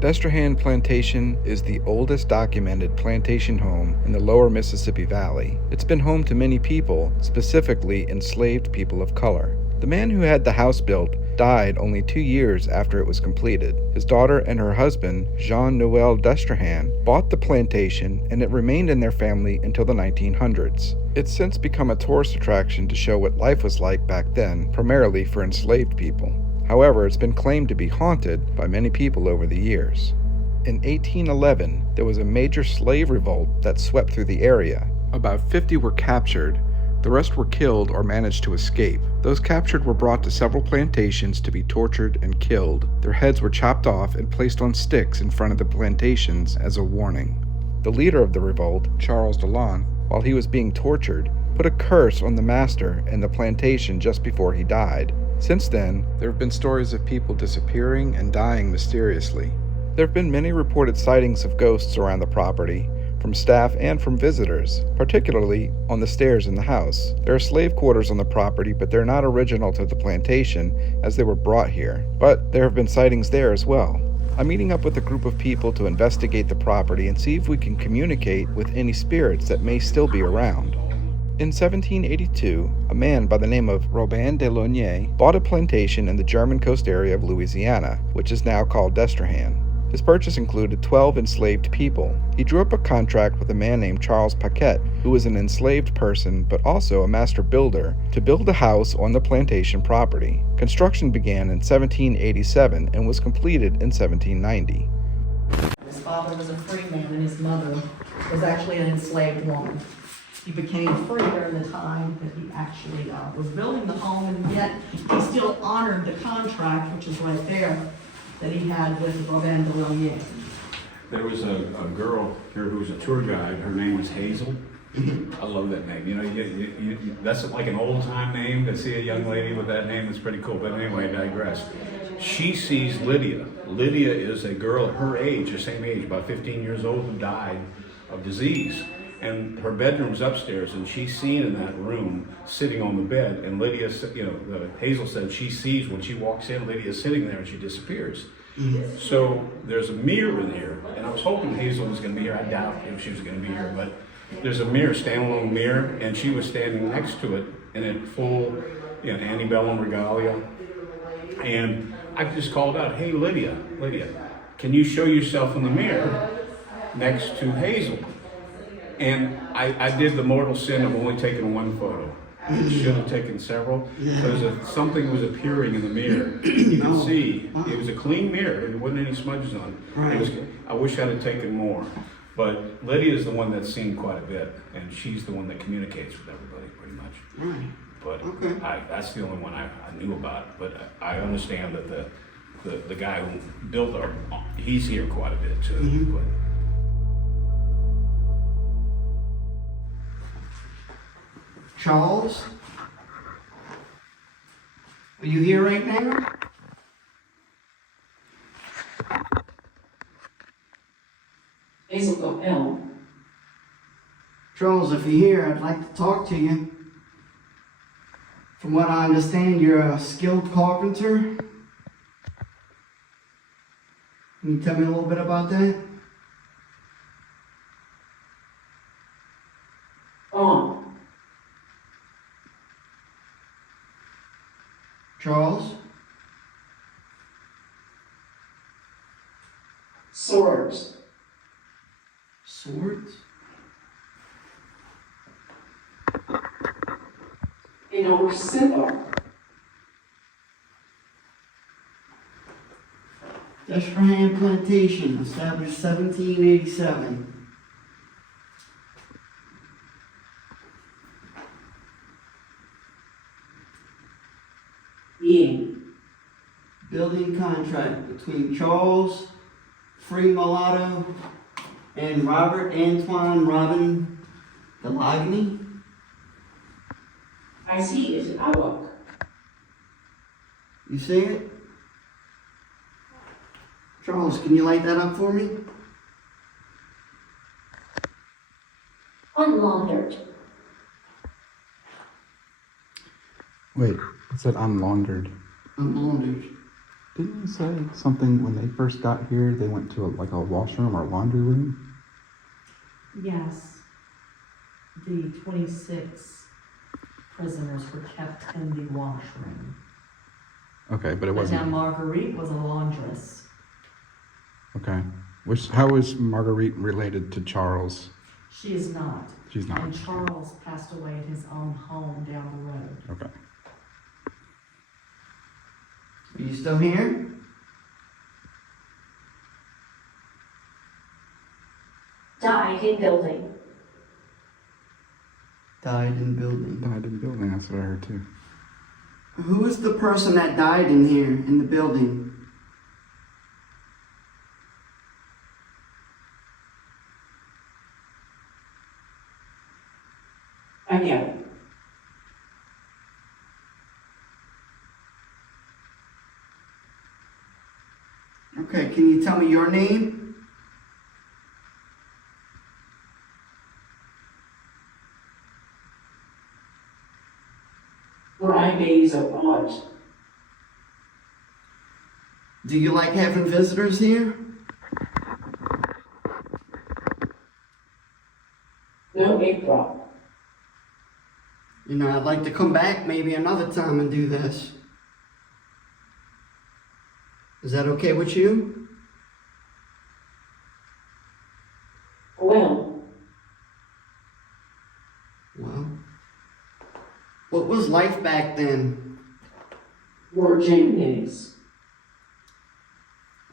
Destrehan Plantation is the oldest documented plantation home in the lower Mississippi Valley. It's been home to many people, specifically enslaved people of color. The man who had the house built died only 2 years after it was completed. His daughter and her husband, Jean-Noel Destrehan, bought the plantation and it remained in their family until the 1900s. It's since become a tourist attraction to show what life was like back then, primarily for enslaved people. However, it's been claimed to be haunted by many people over the years. In 1811, there was a major slave revolt that swept through the area. About 50 were captured. The rest were killed or managed to escape. Those captured were brought to several plantations to be tortured and killed. Their heads were chopped off and placed on sticks in front of the plantations as a warning. The leader of the revolt, Charles Delon, while he was being tortured, put a curse on the master and the plantation just before he died. Since then, there have been stories of people disappearing and dying mysteriously. There have been many reported sightings of ghosts around the property, from staff and from visitors, particularly on the stairs in the house. There are slave quarters on the property, but they're not original to the plantation as they were brought here. But there have been sightings there as well. I'm meeting up with a group of people to investigate the property and see if we can communicate with any spirits that may still be around. In 1782, a man by the name of Robin de Launay bought a plantation in the German coast area of Louisiana, which is now called Destrehan. His purchase included 12 enslaved people. He drew up a contract with a man named Charles Paquette, who was an enslaved person but also a master builder, to build a house on the plantation property. Construction began in 1787 and was completed in 1790. His father was a free man and his mother was actually an enslaved woman. He became free during the time that he actually was building the home, and yet he still honored the contract, which is right there, that he had with Robin de Launay. There was a girl here who was a tour guide. Her name was Hazel. I love that name. You know, that's like an old time name. To see a young lady with that name, that's pretty cool. But anyway, I digress. She sees Lydia. Lydia is a girl her age, her same age, about 15 years old, who died of disease. And her bedroom's upstairs, and she's seen in that room sitting on the bed. And Lydia, Hazel said she sees when she walks in, Lydia's sitting there and she disappears. Mm-hmm. So there's a mirror in here, and I was hoping Hazel was going to be here. I doubt if she was going to be here, but there's a mirror, standalone mirror, and she was standing next to it in a full, antebellum regalia. And I just called out, "Hey, Lydia, can you show yourself in the mirror next to Hazel?" And I did the mortal sin of only taking one photo. I should have taken several. Something was appearing in the mirror. You can see it was a clean mirror. There wasn't any smudges on it. Right. I wish I'd have taken more. But Lydia is the one that's seen quite a bit, and she's the one that communicates with everybody pretty much. Right. But that's the only one I knew about. But I understand that the guy who built he's here quite a bit too. Mm-hmm. But, Charles? Are you here right now? Hazel go ill. Charles, if you're here, I'd like to talk to you. From what I understand, you're a skilled carpenter. Can you tell me a little bit about that? Oh. Charles? Swords. Swords? In our civil. Destrehan Plantation, established 1787. Building contract between Charles Free Mulatto and Robert Antoine Robin Delagny. I see it in our book. You see it? Charles, can you light that up for me? Unlaundered. Wait, it said unlaundered. Unlaundered. Didn't you say something when they first got here, they went to like a washroom or laundry room? Yes. The 26 prisoners were kept in the washroom. Okay, but it But now wasn't. Marguerite was a laundress. Okay. How is Marguerite related to Charles? She is not. She's not. And Charles passed away at his own home down the road. Okay. Are you still here? Died in building. Died in building. Died in building, that's what I heard too. Who is the person that died in here, in the building? Again. Okay, can you tell me your name? Fridays of what? Do you like having visitors here? No big problem. You know, I'd like to come back maybe another time and do this. Is that okay with you? Well, Well, what was life back then? Virgin is.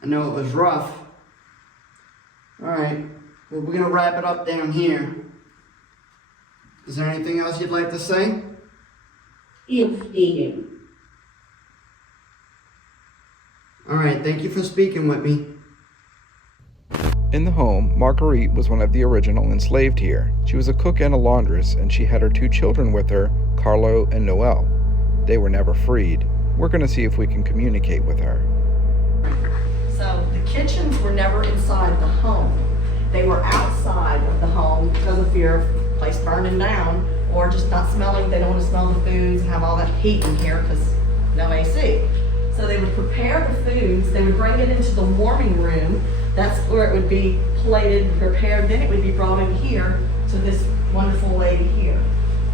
I know it was rough. Alright, well, we're gonna wrap it up down here. Is there anything else you'd like to say? If needed. Alright, thank you for speaking with me. In the home, Marguerite was one of the original enslaved here. She was a cook and a laundress, and she had her 2 children with her, Carlo and Noel. They were never freed. We're going to see if we can communicate with her. So the kitchens were never inside the home. They were outside of the home because of fear of the place burning down or just not smelling. They don't want to smell the foods and have all that heat in here because no AC. So they would prepare the foods. They would bring it into the warming room. That's where it would be plated and prepared. Then it would be brought in here to this wonderful lady here,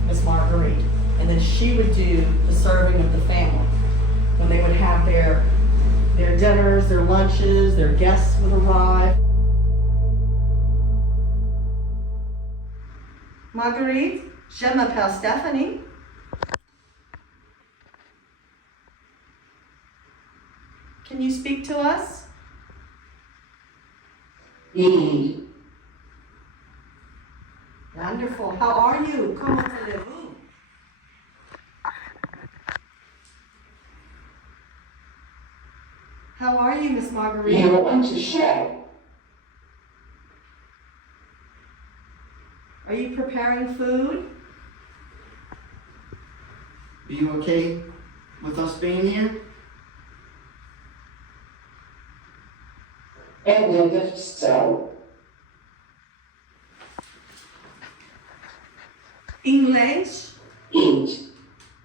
Miss Marguerite. And then she would do the serving of the family. When they would have their dinners, their lunches, their guests would arrive. Marguerite, je m'appelle Stephanie. Can you speak to us? Wonderful. How are you? Comment allez-vous? How are you, Miss Marguerite? You want to share? Are you preparing food? Are you okay with us being here? And if so, English? eat.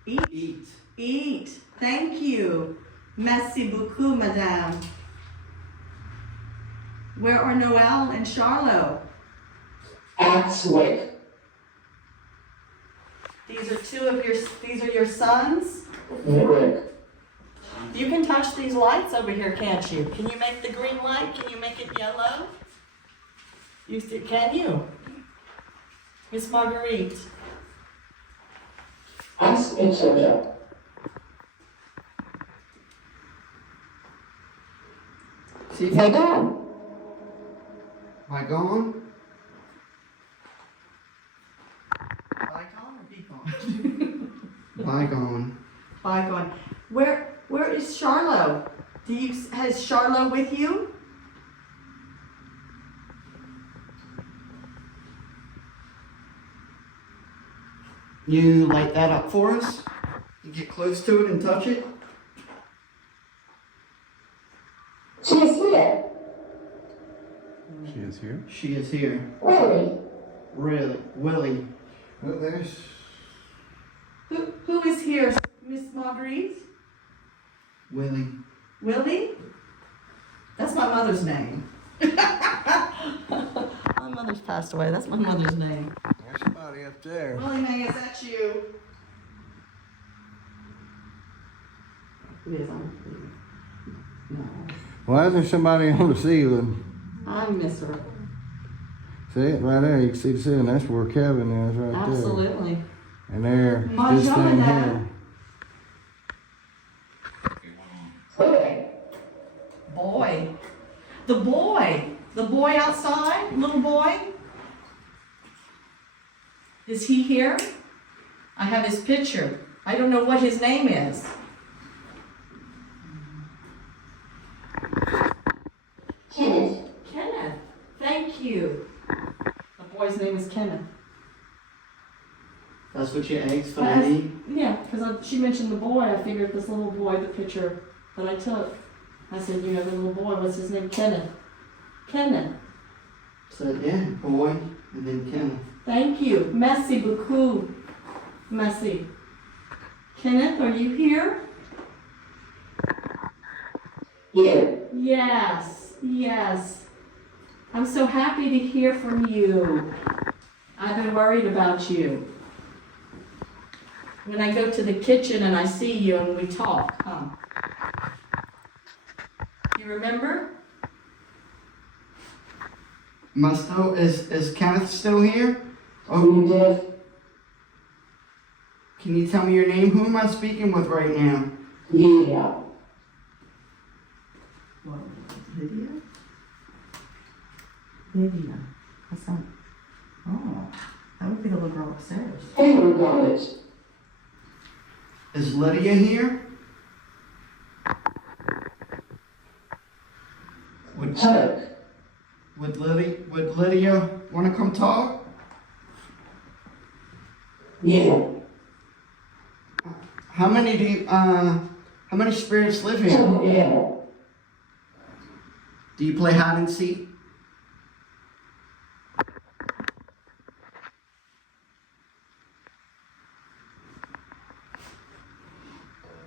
Eat. Eat. Eat. Thank you. Merci beaucoup, madame. Where are Noel and Charlot? Act with. These are your sons? Good. You can touch these lights over here, can't you? Can you make the green light? Can you make it yellow? Can you? Miss Marguerite. Ask each other. See if They you... gone. Am I gone? Bygone or be gone? Bygone. Bygone. Where is Charlot? Has Charlot with you? You light that up for us? You get close to it and touch it? She's here. She is here. She is here. Really? Really? Willie. Well, there's... Who is here, Miss Marguerite? Willie. Willie? That's my mother's name. My mother's passed away. That's my mother's name. There's somebody up there. Willie Mae, is that you? It is on. No. Why is there somebody on the ceiling? I miss her. See it right there? You can see the ceiling. That's where Kevin is right there. Absolutely. And there, How's this your thing dad? here. Boy. Boy. The boy. The boy outside, little boy. Is he here? I have his picture. I don't know what his name is. Kenneth. Kenneth. Thank you. The boy's name is Kenneth. That's what you asked for But me? Yeah, because she mentioned the boy. I figured this little boy, the picture that I took. I said, you have a little boy. What's his name? Kenneth. Kenneth. Said, yeah, boy, and then Kenneth. Thank you. Merci beaucoup. Merci. Kenneth, are you here? Yeah. Yes, yes. I'm so happy to hear from you. I've been worried about you. When I go to the kitchen and I see you and we talk, huh? You remember? Is Kenneth still here? Oh, you did? Can you tell me your name? Who am I speaking with right now? Yeah. What? Lydia? Lydia. What's that? Oh, that would be the little girl upstairs. Hey, we got it. Is Lydia here? Tuck. Would Lydia want to come talk? Yeah. How many spirits live here? Yeah. Do you play hide and seek?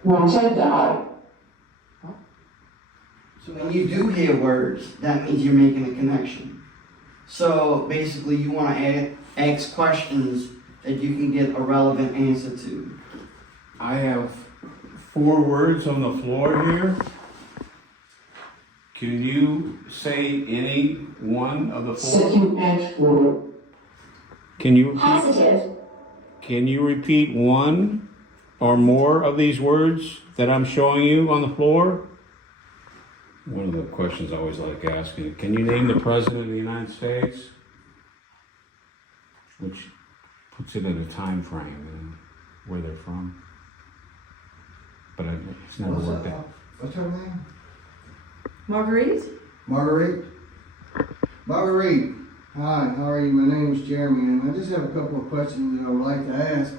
Once I die. So when you do hear words, that means you're making a connection. So basically you want to ask questions that you can get a relevant answer to. I have 4 words on the floor here. Can you say any one of the 4? Second and forward. Can you repeat, Positive. can you repeat one or more of these words that I'm showing you on the floor? One of the questions I always like asking, can you name the President of the United States? Which puts it in a time frame and where they're from. But it's never worked out. What's her name? Marguerite? Marguerite. Marguerite. Hi, how are you? My name is Jereme, and I just have a couple of questions that I would like to ask.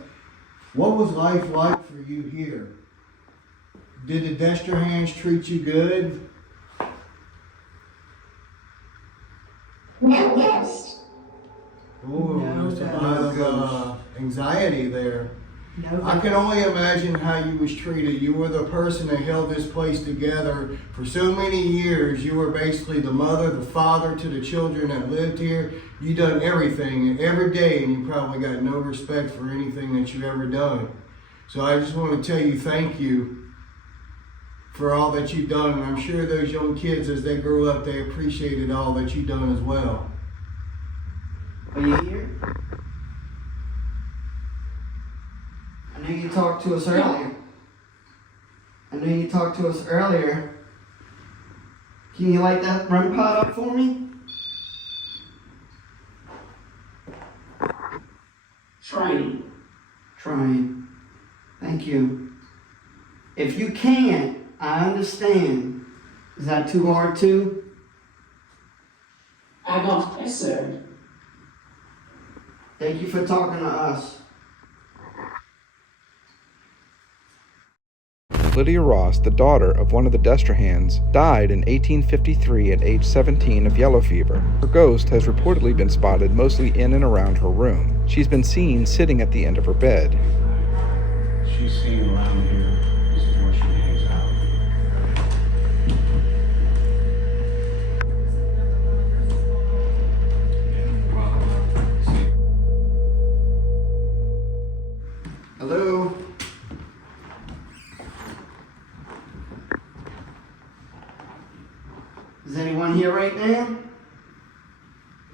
What was life like for you here? Did the Destrahans treat you good? No ghost. Oh, No, there's a that lot is of anxiety there. No. I can only imagine how you was treated. You were the person that held this place together for so many years. You were basically the mother, the father to the children that lived here. You done everything every day, and you probably got no respect for anything that you ever done. So I just want to tell you thank you for all that you've done, and I'm sure those young kids, as they grow up, they appreciated all that you've done as well. Are you here? I know you talked to us earlier. Can you light that REM pod up for me? Trying. Thank you. If you can't, I understand. Is that too hard too? I got Betzer. Thank you for talking to us. Lydia Ross, the daughter of one of the Destrahans, died in 1853 at age 17 of yellow fever. Her ghost has reportedly been spotted mostly in and around her room. She's been seen sitting at the end of her bed. She's seen around here. This is where she hangs out. right now?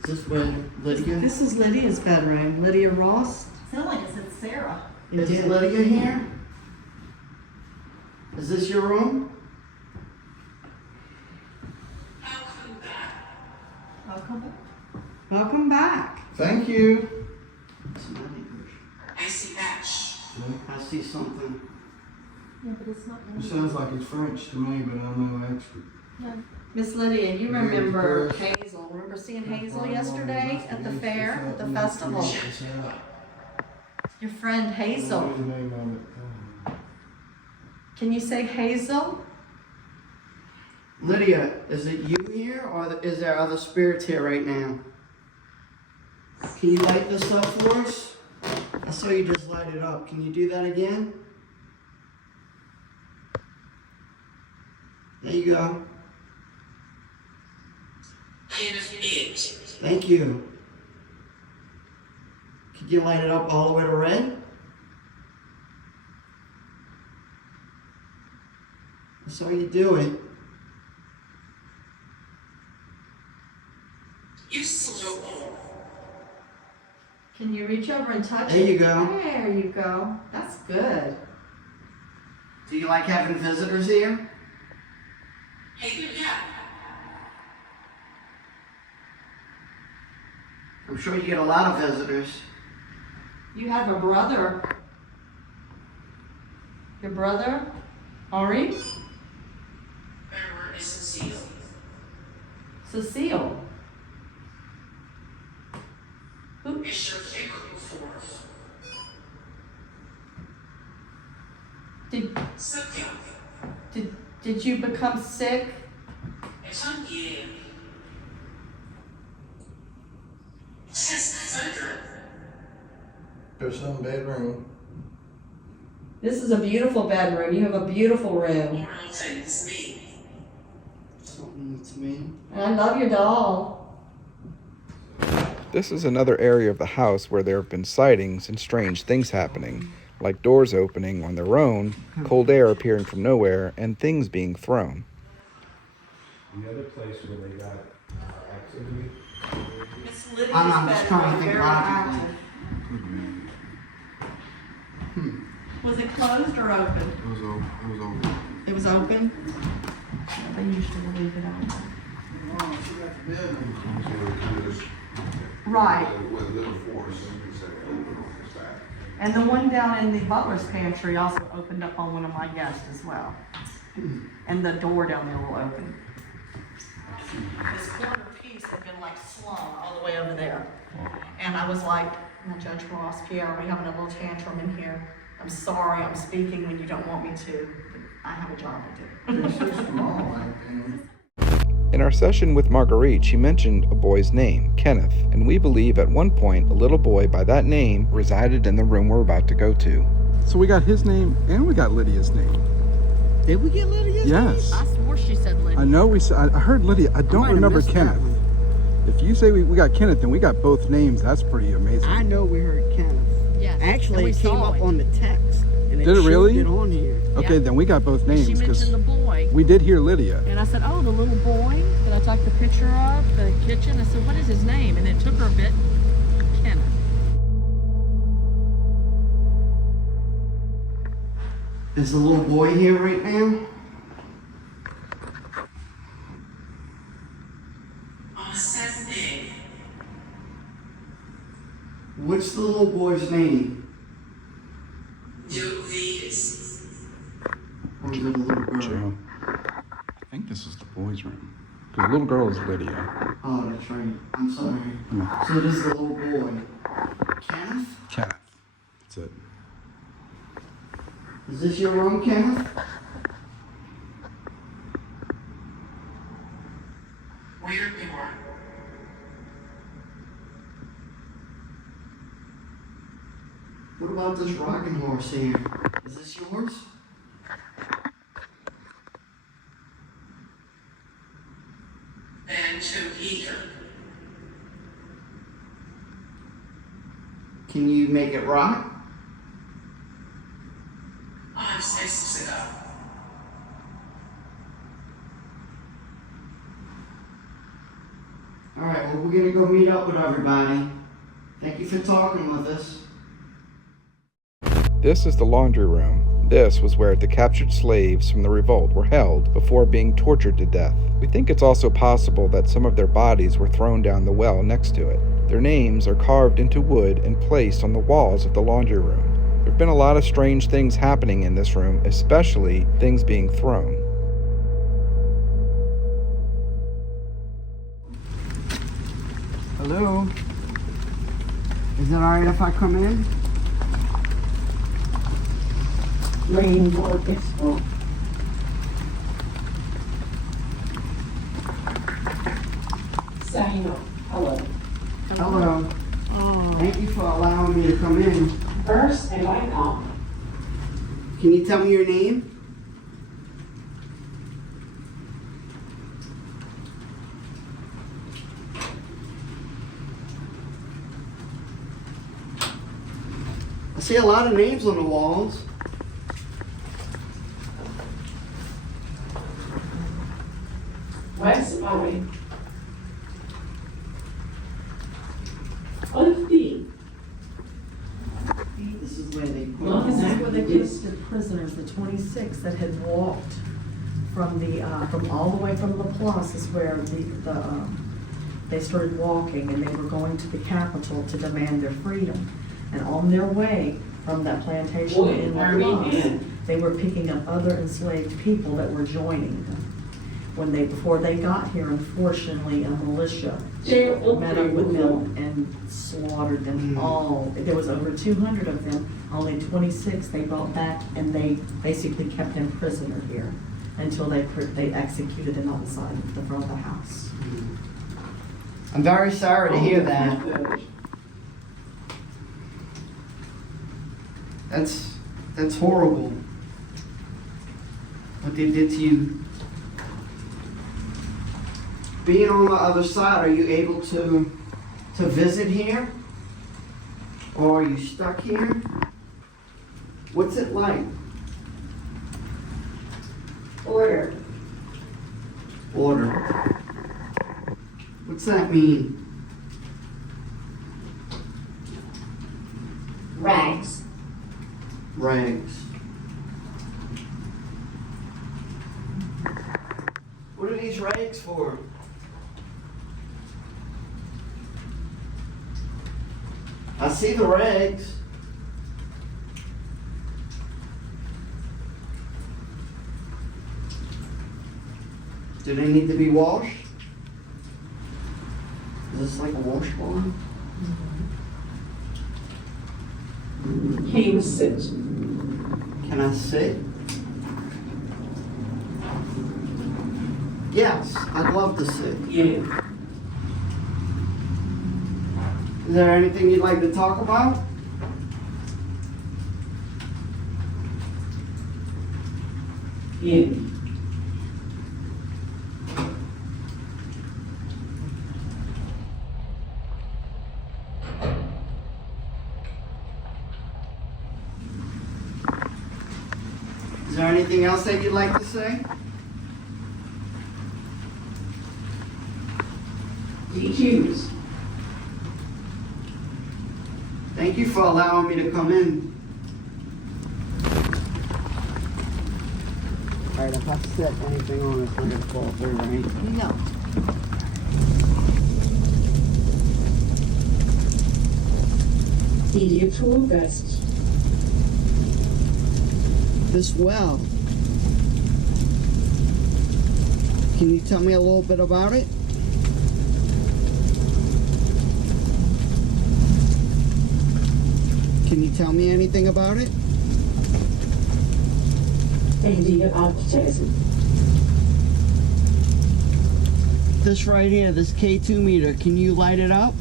Is this where Lydia? This is Lydia's bedroom. Lydia Ross. Sound like it said Sarah. Is Lydia here? Is this your room? Welcome back. Thank you. I see ash. I see something. Yeah, but it's not. It sounds like it's French to me, but I'm no expert. Miss Lydia, you Yeah, remember of course. Hazel. Remember seeing Hazel yesterday at the fair, at the festival? Your friend Hazel. What is the name of it? Can you say Hazel? Lydia, is it you here, or is there other spirits here right now? Can you light this up for us? I saw you just light it up. Can you do that again? There you go. Thank you. Could you light it up all the way to red? I saw you do it. Can you reach over and touch There it? you go. There you go. That's good. Do you like having visitors here? I'm sure you get a lot of visitors. You have a brother. Your brother, Henri? Cecile. Who? Did you become sick? There's some bedroom. This is a beautiful bedroom. You have a beautiful room. Something that's me. And I love your doll. This is another area of the house where there have been sightings and strange things happening, like doors opening on their own, cold air appearing from nowhere, and things being thrown. The other place where they got activity. Miss Lydia's I'm just trying to bedroom, think very logically. active. Was it closed or open? It was over. It was open? They usually leave it open. Oh, she got the bedroom. Right. And the one down in the butler's pantry also opened up on one of my guests as well. And the door down there will open. This corner piece had been like slung all the way over there. And I was like, "Now, Judge Ross, Pierre, are we having a little tantrum in here? I'm sorry, I'm speaking when you don't want me to, but I have a job to do." It's so small, like, In our session with Marguerite, she mentioned a boy's name, Kenneth, and we believe at one point a little boy by that name resided in the room we're about to go to. So we got his name and we got Lydia's name. Did we get Lydia's Yes. I swore she said Lydia. I know I heard Lydia. I might don't have remember missed that Kenneth. one. If you say we got Kenneth, then we got both names. That's pretty amazing. I know we heard Kenneth. Yes. Actually, and we it came saw up it. on the text. And Did it really? It on here. Okay, Yeah. then we got both names She because mentioned the boy. we did hear Lydia. And I said, oh, the little boy that I took the picture of, the kitchen. I said, what is his name? And it took her a bit. Kenneth. Is the little boy here right now? What's the little boy's name? Or is it a little girl? Joe. I think this is the boys' room. Because the little girl is Lydia. Oh, that's right. I'm sorry. Mm. So this is the little boy. Kenneth? Kenneth. That's it. Is this your room, Kenneth? What about this rocking horse here? Is this yours? Can you make it rock? Alright, well, we're gonna go meet up with everybody. Thank you for talking with us. This is the laundry room. This was where the captured slaves from the revolt were held before being tortured to death. We think it's also possible that some of their bodies were thrown down the well next to it. Their names are carved into wood and placed on the walls of the laundry room. There have been a lot of strange things happening in this room, especially things being thrown. Hello? Is it alright if I come in? Rainbow Expo. Sign up. Hello. Hello. Oh, Thank you for allowing me to come in. First, and I come. Can you tell me your name? I see a lot of names on the walls. West Valley. 50. This is where they put Well, This is where they Yes. listed prisoners, the 26 that had walked from from all the way from La Place is where they started walking, and they were going to the capital to demand their freedom. And on their way from that plantation Boy, in La are we Place, in? they were picking up other enslaved people that were joining them. Before they got here, unfortunately, a militia met up with them and slaughtered them all. There was over 200 of them, only 26 they brought back, and they basically kept them prisoner here until they executed them outside the front of the house. I'm very sorry to hear that. That's horrible. What they did to you. Being on the other side, are you able to visit here? Or are you stuck here? What's it like? Order. Order. What's that mean? Rags. Rags. What are these rags for? I see the rags. Do they need to be washed? Is this like a wash bar? Can you sit? Can I sit? Yes, I'd love to sit. Yeah. Is there anything you'd like to talk about? Yeah. Is there anything else that you'd like to say? DQs. Thank you for allowing me to come in. Alright, if I set anything on, it's not gonna fall through, right? No. Media tool vest. This well. Can you tell me a little bit about it? Can you tell me anything about it? Media advertising. This right here, this K2 meter, can you light it up?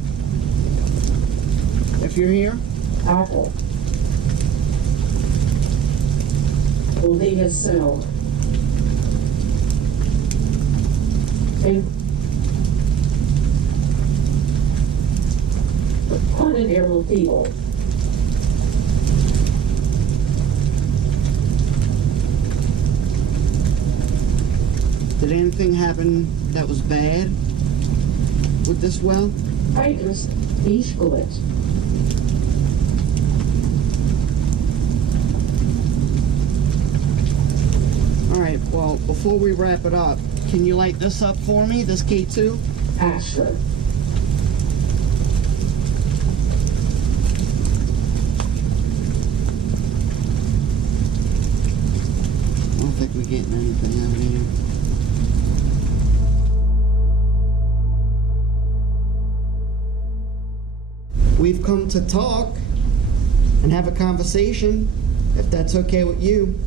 If you're here? Apple. Lydia sound. And ordinary people. Did anything happen that was bad? with this well? Titus Beachlet. Alright, well, before we wrap it up, can you light this up for me, this K2? Asher. I don't think we're getting anything out of here. We've come to talk and have a conversation, if that's okay with you.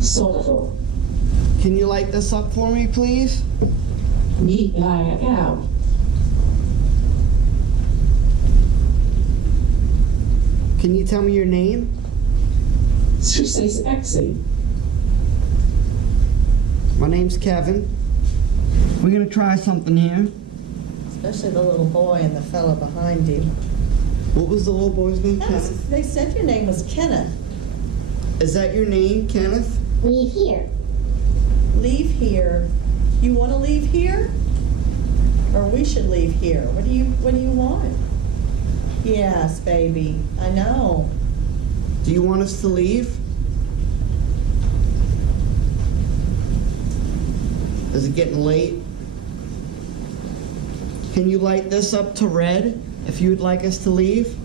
Soulful. Can you light this up for me, please? Meet out. Can you tell me your name? She says Exy. My name's Kevin. We're gonna try something here. Especially the little boy and the fella behind you. What was the little boy's name? Yes, Kenneth? they said your name was Kenneth. Is that your name, Kenneth? Leave here. Leave here. You want to leave here? Or we should leave here? What do you want? Yes, baby. I know. Do you want us to leave? Is it getting late? Can you light this up to red if you would like us to leave?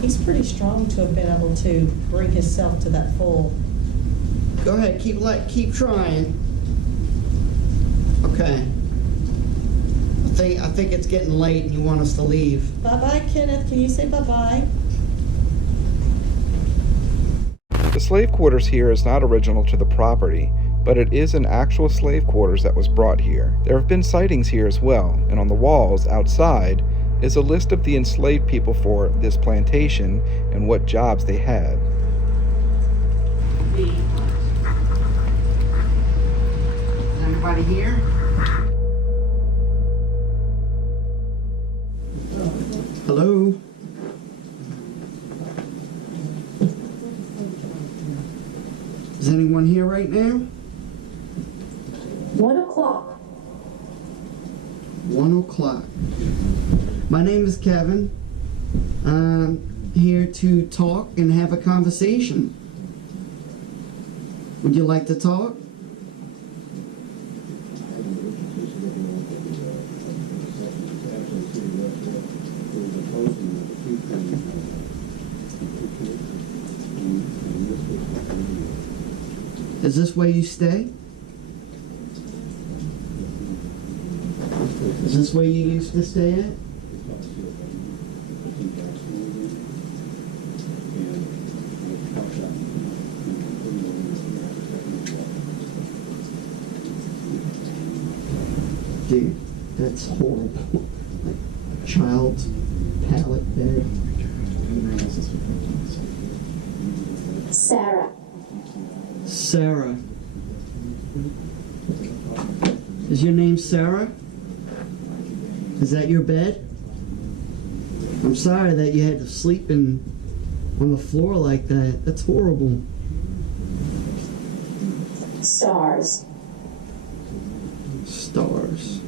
He's pretty strong to have been able to bring himself to that full. Go ahead, keep trying. Okay. I think it's getting late and you want us to leave. Bye-bye, Kenneth. Can you say bye-bye? The slave quarters here is not original to the property, but it is an actual slave quarters that was brought here. There have been sightings here as well, and on the walls outside is a list of the enslaved people for this plantation and what jobs they had. Is anybody here? Hello? Is anyone here right now? 1 o'clock. 1 o'clock. My name is Kevin. I'm here to talk and have a conversation. Would you like to talk? Is this where you stay? Is this where you used to stay at? Dude, that's horrible. Like a child's pallet bed. Sarah. Sarah. Is your name Sarah? Is that your bed? I'm sorry that you had to sleep on the floor like that. That's horrible. Stars. Stars.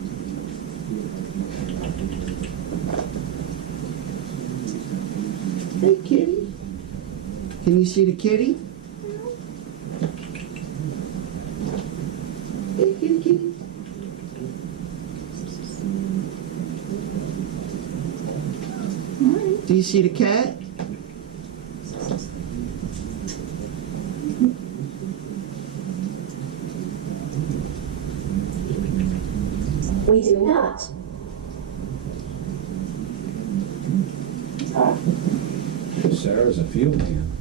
Hey, kitty. Can you see the kitty? Hey, kitty, kitty. Do you see the cat? We do not. Sarah's a field hand.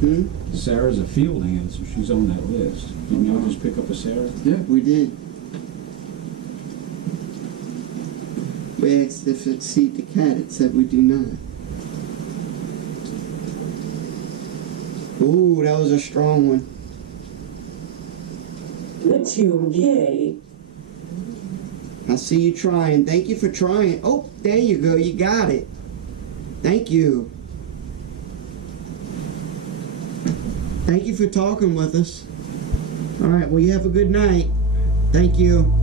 Hmm? Sarah's a field hand, so she's on that list. Didn't you just pick up a Sarah? Yeah, we did. We asked if it see the cat. It said we do not. Ooh, that was a strong one. But you gay. I see you trying. Thank you for trying. Oh, there you go. You got it. Thank you. Thank you for talking with us. All right, well, you have a good night. Thank you.